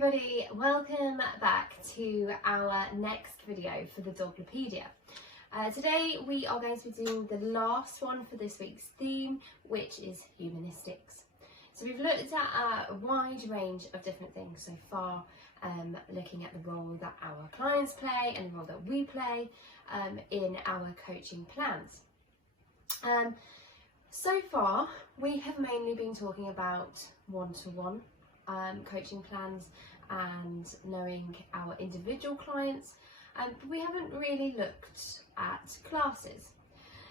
everybody, welcome back to our next video for the Doglopedia. Today we are going to be doing the last one for this week's theme, which is humanistics. So we've looked at a wide range of different things so far, looking at the role that our clients play and the role that we play in our coaching plans. So far we have mainly been talking about one-to-one coaching plans and knowing our individual clients, but we haven't really looked at classes.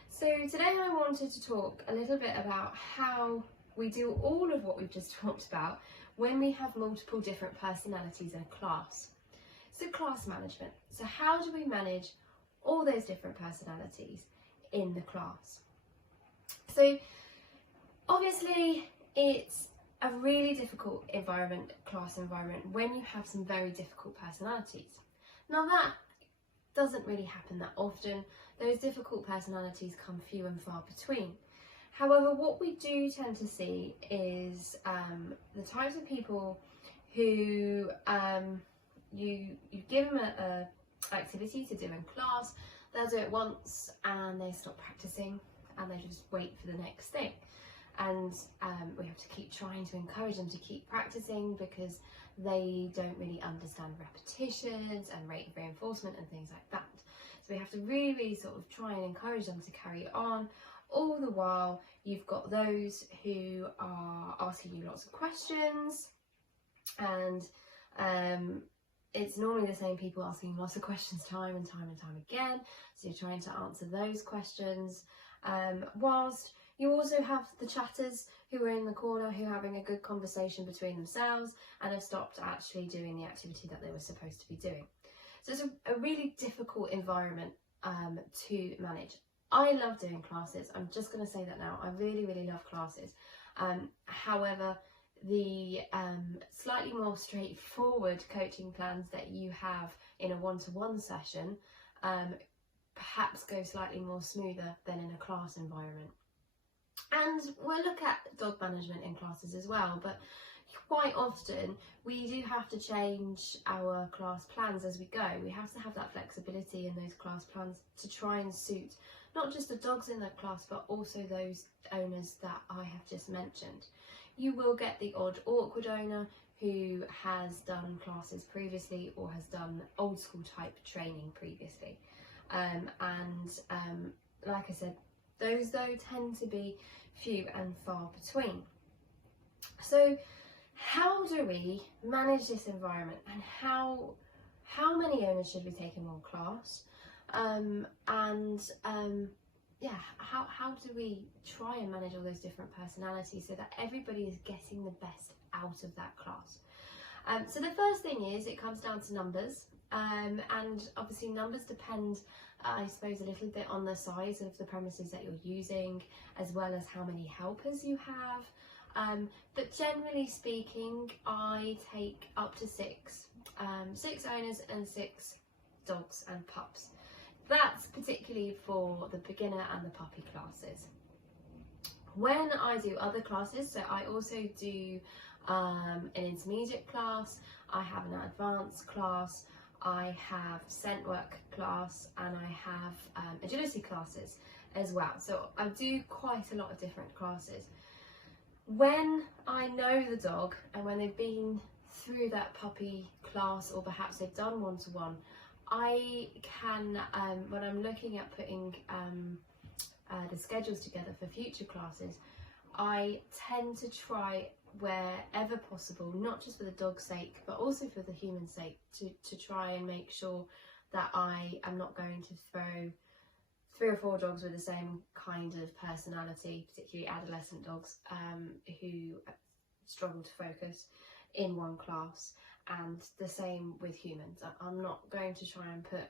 So today I wanted to talk a little bit about how we do all of what we've just talked about when we have multiple different personalities in a class. So class management. So how do we manage all those different personalities in the class? So obviously it's a really difficult environment, class environment, when you have some very difficult personalities. Now that doesn't really happen that often. Those difficult personalities come few and far between. However, what we do tend to see is the types of people who you give them a activity to do in class, they'll do it once and they stop practicing and they just wait for the next thing. And we have to keep trying to encourage them to keep practicing because they don't really understand repetitions and rate of reinforcement and things like that. So we have to really sort of try and encourage them to carry on. All the while you've got those who are asking you lots of questions, and it's normally the same people asking lots of questions time and time again. So you're trying to answer those questions, whilst you also have the chatters who are in the corner who are having a good conversation between themselves and have stopped actually doing the activity that they were supposed to be doing. So it's a really difficult environment to manage. I love doing classes. I'm just going to say that now. I really love classes. However, the slightly more straightforward coaching plans that you have in a one-to-one session perhaps go slightly more smoother than in a class environment. And we'll look at dog management in classes as well, but quite often we do have to change our class plans as we go. We have to have that flexibility in those class plans to try and suit not just the dogs in the class, but also those owners that I have just mentioned. You will get the odd awkward owner who has done classes previously or has done old school type training previously. Like I said, those though tend to be few and far between. So how do we manage this environment, and how many owners should we take in one class? How do we try and manage all those different personalities so that everybody is getting the best out of that class? So the first thing is, it comes down to numbers, and obviously numbers depend, I suppose, a little bit on the size of the premises that you're using, as well as how many helpers you have. But generally speaking, I take up to six owners and 6 dogs and pups. That's particularly for the beginner and the puppy classes. When I do other classes, so I also do an intermediate class, I have an advanced class, I have scent work class, and I have agility classes as well. So I do quite a lot of different classes. When I know the dog and when they've been through that puppy class, or perhaps they've done one-to-one, I can, when I'm looking at putting the schedules together for future classes, I tend to try wherever possible, not just for the dog's sake, but also for the human sake, to try and make sure that I am not going to throw 3 or 4 dogs with the same kind of personality, particularly adolescent dogs who struggle to focus, in one class, and the same with humans. I'm not going to try and put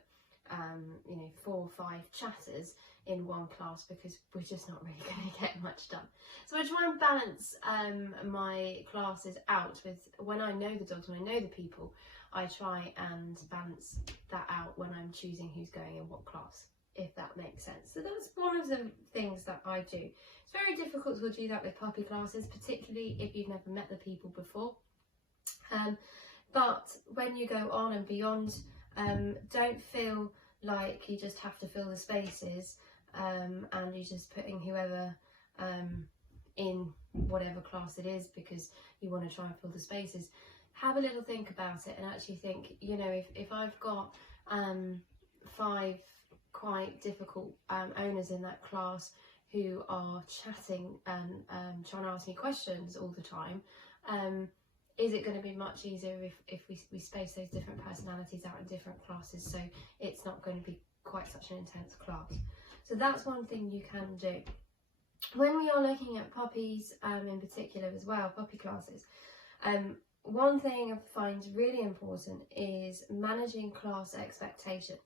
4 or 5 chatters in one class, because we're just not really going to get much done. So I try and balance my classes out with, when I know the dogs, when I know the people, I try and balance that out when I'm choosing who's going in what class, if that makes sense. So that's one of the things that I do. It's very difficult to do that with puppy classes, particularly if you've never met the people before. But when you go on and beyond, don't feel like you just have to fill the spaces and you're just putting whoever in whatever class it is because you want to try and fill the spaces. Have a little think about it and actually think, you know, if I've got 5 quite difficult owners in that class who are chatting and trying to ask me questions all the time, is it going to be much easier if we space those different personalities out in different classes, so it's not going to be quite such an intense class? So that's one thing you can do. When we are looking at puppies in particular as well, puppy classes, one thing I find really important is managing class expectations,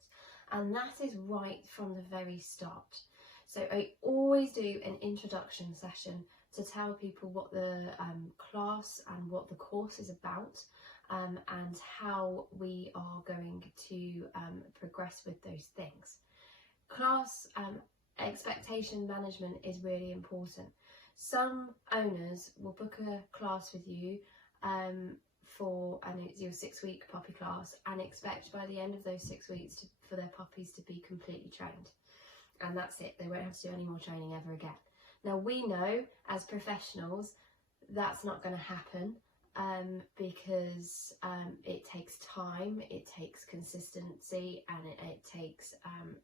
and that is right from the very start. So I always do an introduction session to tell people what the class and what the course is about, and how we are going to progress with those things. Class expectation management is really important. Some owners will book a class with you and it's your 6-week puppy class, and expect by the end of those 6 weeks for their puppies to be completely trained, and that's it. They won't have to do any more training ever again. Now we know as professionals that's not going to happen because it takes time, it takes consistency, and it takes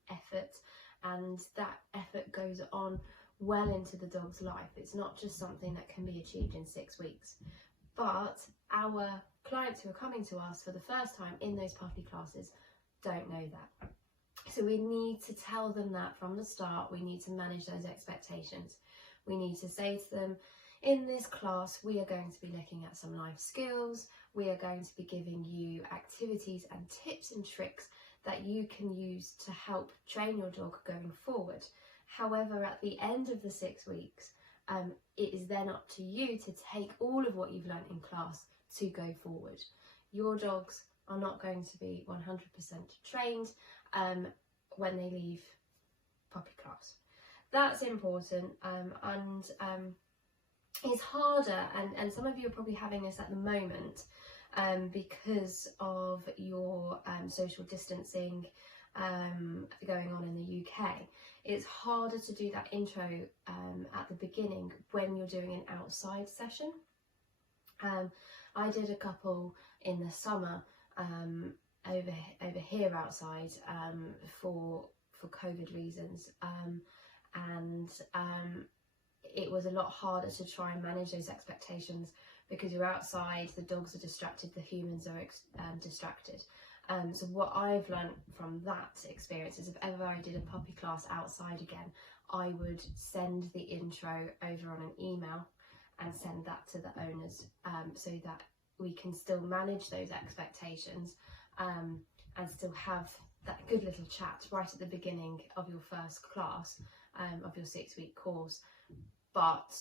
effort, and that effort goes on well into the dog's life. It's not just something that can be achieved in 6 weeks. But our clients who are coming to us for the first time in those puppy classes don't know that. So we need to tell them that from the start. We need to manage those expectations. We need to say to them, in this class, we are going to be looking at some life skills. We are going to be giving you activities and tips and tricks that you can use to help train your dog going forward. However, at the end of the 6 weeks, it is then up to you to take all of what you've learnt in class to go forward. Your dogs are not going to be 100% trained when they leave puppy class. That's important, and it's harder, and some of you are probably having this at the moment because of your social distancing going on in the UK. It's harder to do that intro at the beginning when you're doing an outside session. I did a couple in the summer over here outside for COVID reasons, and it was a lot harder to try and manage those expectations because you're outside, the dogs are distracted, the humans are distracted. So what I've learned from that experience is if ever I did a puppy class outside again, I would send the intro over on an email and send that to the owners so that we can still manage those expectations and still have that good little chat right at the beginning of your first class of your 6-week course, but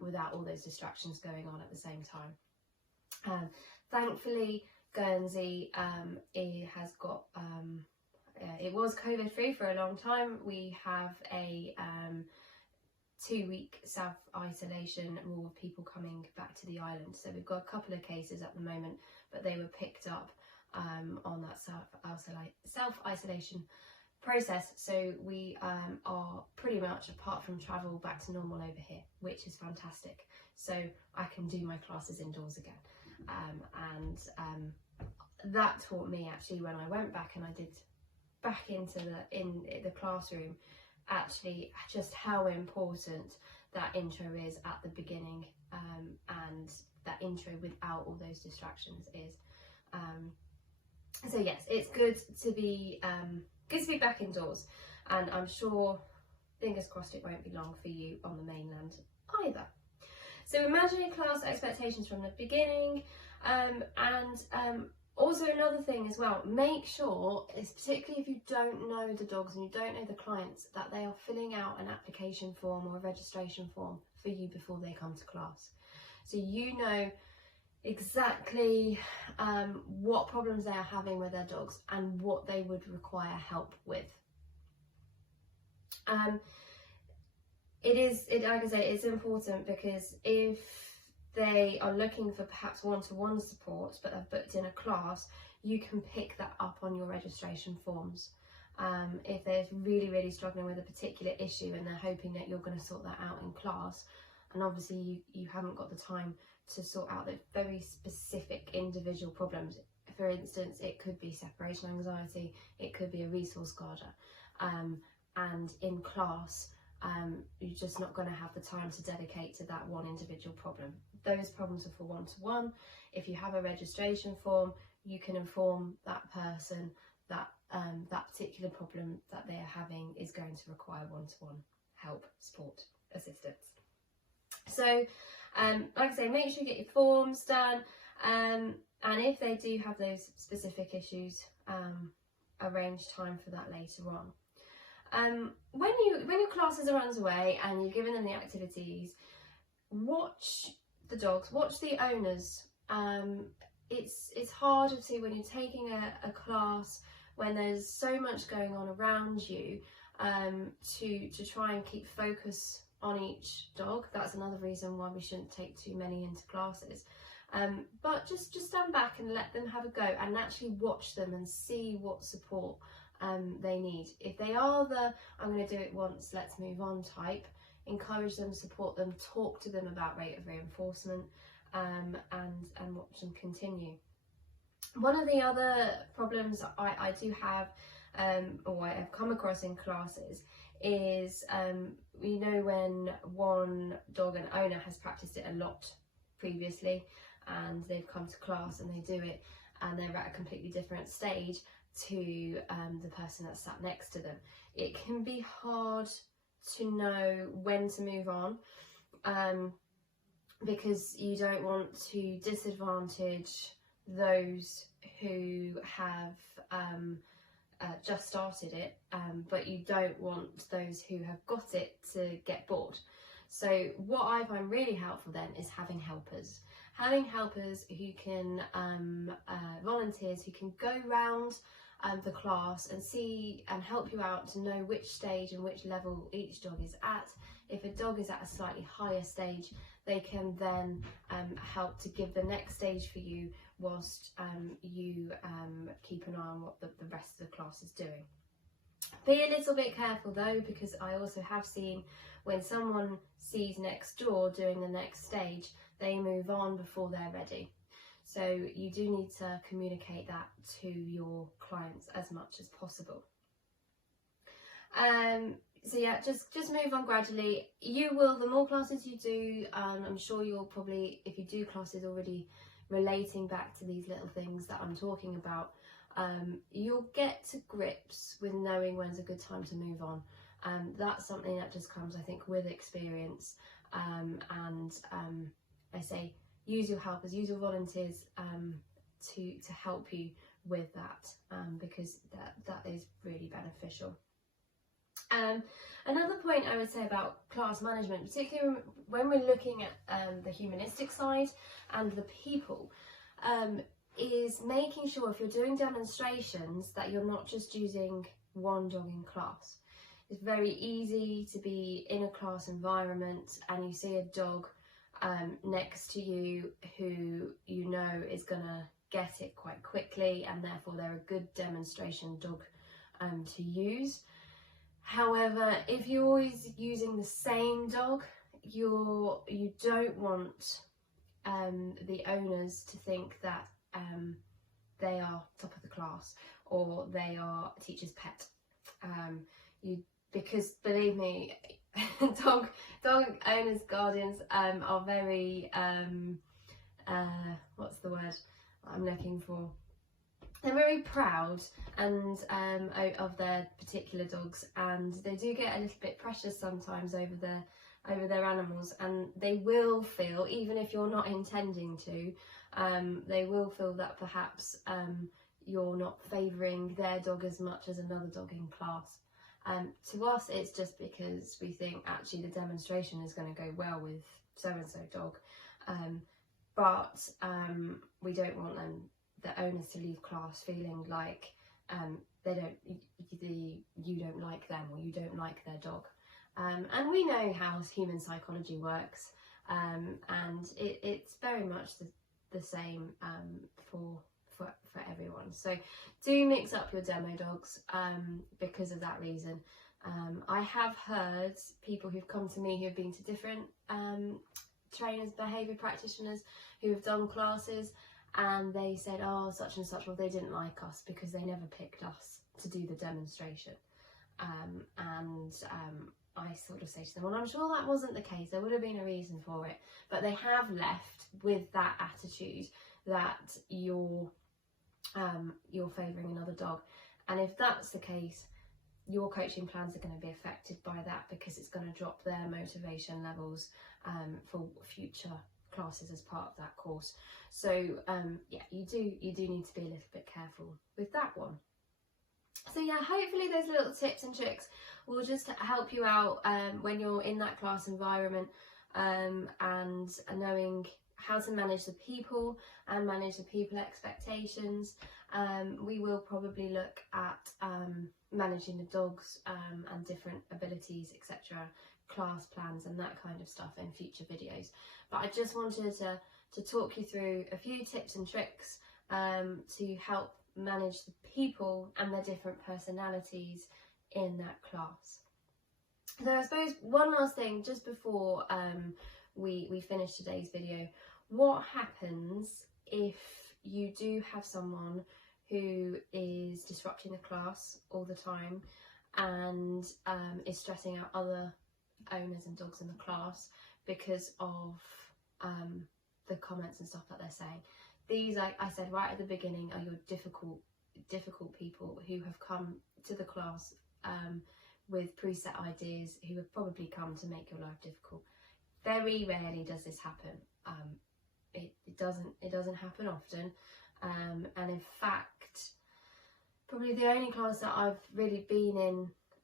without all those distractions going on at the same time. Thankfully, Guernsey it has got it was COVID free for a long time. We have a 2-week self-isolation rule of people coming back to the island, so we've got a couple of cases at the moment, but they were picked up on that self-isolation process, so we are pretty much, apart from travel, back to normal over here, which is fantastic. So I can do my classes indoors again, and that taught me actually when I went back and I did back into the classroom, actually just how important that intro is at the beginning, and that intro without all those distractions is. So yes, it's good to be back indoors, and I'm sure, fingers crossed, it won't be long for you on the mainland either. So imagining class expectations from the beginning, and also another thing as well, make sure, particularly if you don't know the dogs and you don't know the clients, that they are filling out an application form or a registration form for you before they come to class. So you know exactly what problems they are having with their dogs and what they would require help with. Like I say, it's important because if they are looking for perhaps one-to-one support but they've booked in a class, you can pick that up on your registration forms. If they're really struggling with a particular issue and they're hoping that you're going to sort that out in class, and obviously you haven't got the time to sort out the very specific individual problems. For instance, it could be separation anxiety, it could be a resource guarder, and in class you're just not going to have the time to dedicate to that one individual problem. Those problems are for one-to-one. If you have a registration form, you can inform that person that that particular problem that they are having is going to require one-to-one help, support, assistance. So like I say, make sure you get your forms done, and if they do have those specific issues, arrange time for that later on. When your classes are underway and you're giving them the activities, watch the dogs, watch the owners. It's hard to see when you're taking a class when there's so much going on around you, to try and keep focus on each dog. That's another reason why we shouldn't take too many into classes. But just stand back and let them have a go and actually watch them and see what support they need. If they are the "I'm going to do it once, let's move on" type, encourage them, support them, talk to them about rate of reinforcement, and watch them continue. One of the other problems I do have, or I have come across in classes, is we know when one dog and owner has practiced it a lot previously and they've come to class and they do it and they're at a completely different stage to the person that's sat next to them. It can be hard to know when to move on, because you don't want to disadvantage those who have just started it, but you don't want those who have got it to get bored. So what I find really helpful then is having helpers who can volunteers who can go round the class and see and help you out to know which stage and which level each dog is at. If a dog is at a slightly higher stage, they can then help to give the next stage for you whilst you keep an eye on what the rest of the class is doing. Be a little bit careful though, because I also have seen when someone sees next door doing the next stage, they move on before they're ready. So you do need to communicate that to your clients as much as possible. So yeah, just move on gradually. You will, the more classes you do, I'm sure you'll probably, if you do classes already relating back to these little things that I'm talking about, you'll get to grips with knowing when's a good time to move on. That's something that just comes, I think, with experience. I say, use your helpers, use your volunteers to help you with that, because that is really beneficial. Another point I would say about class management, particularly when we're looking at the humanistic side and the people, is making sure if you're doing demonstrations that you're not just using one dog in class. It's very easy to be in a class environment and you see a dog next to you who you know is going to get it quite quickly, and therefore they're a good demonstration dog to use. However, if you're always using the same dog, you don't want the owners to think that they are top of the class or they are a teacher's pet. Because believe me, dog owners, guardians are very what's the word I'm looking for? They're very proud and of their particular dogs, and they do get a little bit precious sometimes over their animals, and they will feel, even if you're not intending to, they will feel that perhaps you're not favouring their dog as much as another dog in class. To us, it's just because we think actually the demonstration is going to go well with so-and-so dog, but we don't want the owners to leave class feeling like you don't like them or you don't like their dog. And we know how human psychology works. and it's very much the same for everyone. So do mix up your demo dogs because of that reason. I have heard people who've come to me who have been to different trainers, behaviour practitioners who have done classes, and they said, oh, such and such, well, they didn't like us because they never picked us to do the demonstration. I sort of say to them, well, I'm sure that wasn't the case, there would have been a reason for it, but they have left with that attitude that you're favouring another dog. And if that's the case, your coaching plans are going to be affected by that, because it's going to drop their motivation levels for future classes as part of that course. So yeah, you do need to be a little bit careful with that one. So yeah, hopefully those little tips and tricks will just help you out when you're in that class environment, and knowing how to manage the people and manage the people expectations. We will probably look at managing the dogs and different abilities, etc., class plans and that kind of stuff in future videos. But I just wanted to talk you through a few tips and tricks to help manage the people and their different personalities in that class. So I suppose one last thing just before we finish today's video: what happens if you do have someone who is disrupting the class all the time and is stressing out other owners and dogs in the class because of the comments and stuff that they're saying? These, like I said right at the beginning, are your difficult people who have come to the class with preset ideas, who have probably come to make your life difficult. Very rarely does this happen. It doesn't happen often, and in fact, probably the only class that I've really been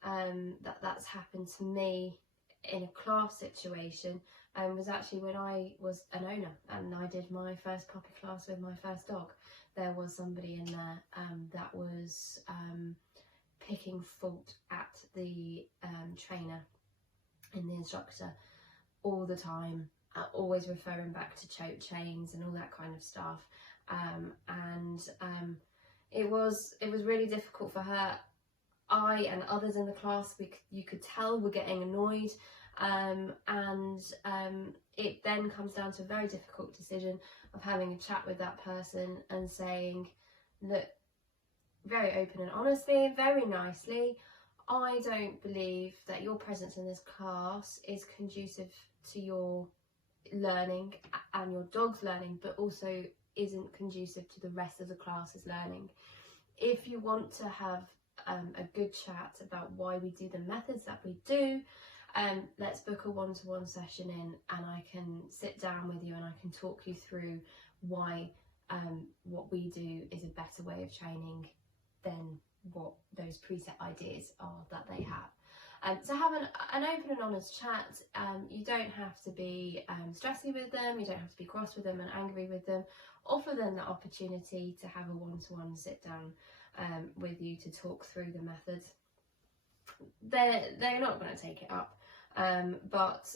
in that's happened to me in a class situation was actually when I was an owner and I did my first puppy class with my first dog. There was somebody in there that was picking fault at the trainer and the instructor all the time, always referring back to choke chains and all that kind of stuff, it was really difficult for her. I and others in the class, you could tell, were getting annoyed, and it then comes down to a very difficult decision of having a chat with that person and saying, look, very open and honestly, very nicely, I don't believe that your presence in this class is conducive to your learning and your dog's learning, but also isn't conducive to the rest of the class's learning. If you want to have a good chat about why we do the methods that we do, let's book a one-to-one session in, and I can sit down with you and I can talk you through why what we do is a better way of training than what those preset ideas are that they have. So have an open and honest chat. You don't have to be stressy with them, you don't have to be cross with them and angry with them. Offer them the opportunity to have a one-to-one sit down with you to talk through the methods. They're not going to take it up, but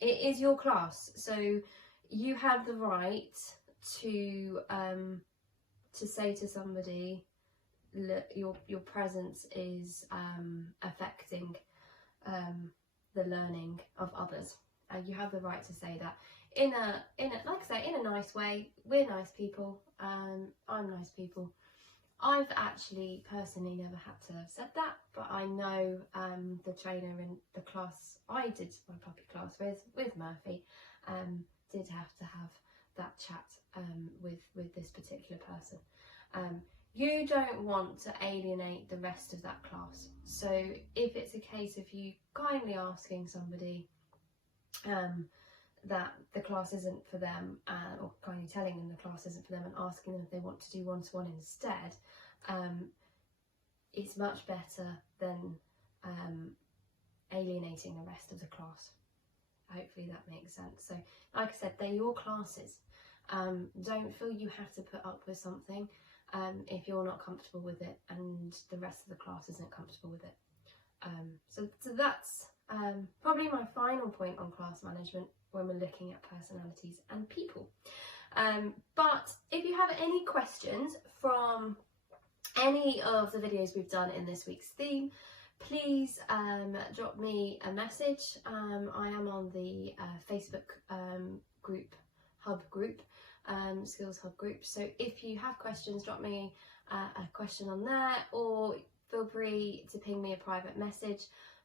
it is your class, so you have the right to say to somebody, look, your presence is affecting the learning of others, and you have the right to say that in a like I say, in a nice way. We're nice people, I'm nice people. I've actually personally never had to have said that, but I know the trainer in the class I did my puppy class with Murphy did have to have that chat with this particular person. You don't want to alienate the rest of that class. So if it's a case of you kindly asking somebody that the class isn't for them, or kindly telling them the class isn't for them and asking them if they want to do one-to-one instead, it's much better than alienating the rest of the class. Hopefully that makes sense. So like I said, they're your classes. Don't feel you have to put up with something if you're not comfortable with it and the rest of the class isn't comfortable with it. So that's probably my final point on class management when we're looking at personalities and people. But if you have any questions from any of the videos we've done in this week's theme, please drop me a message. I am on the Facebook Skills Hub group, so if you have questions, drop me a question on there, or feel free to ping me a private message.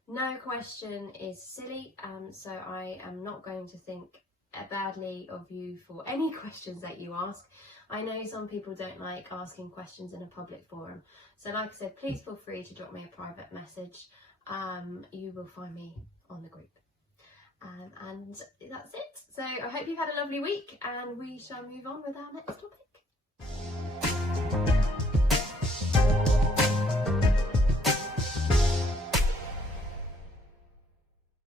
No question is silly, so I am not going to think badly of you for any questions that you ask. I know some people don't like asking questions in a public forum, so like I said, please feel free to drop me a private message. You will find me on the group. And that's it. So I hope you've had a lovely week, and we shall move on with our next topic.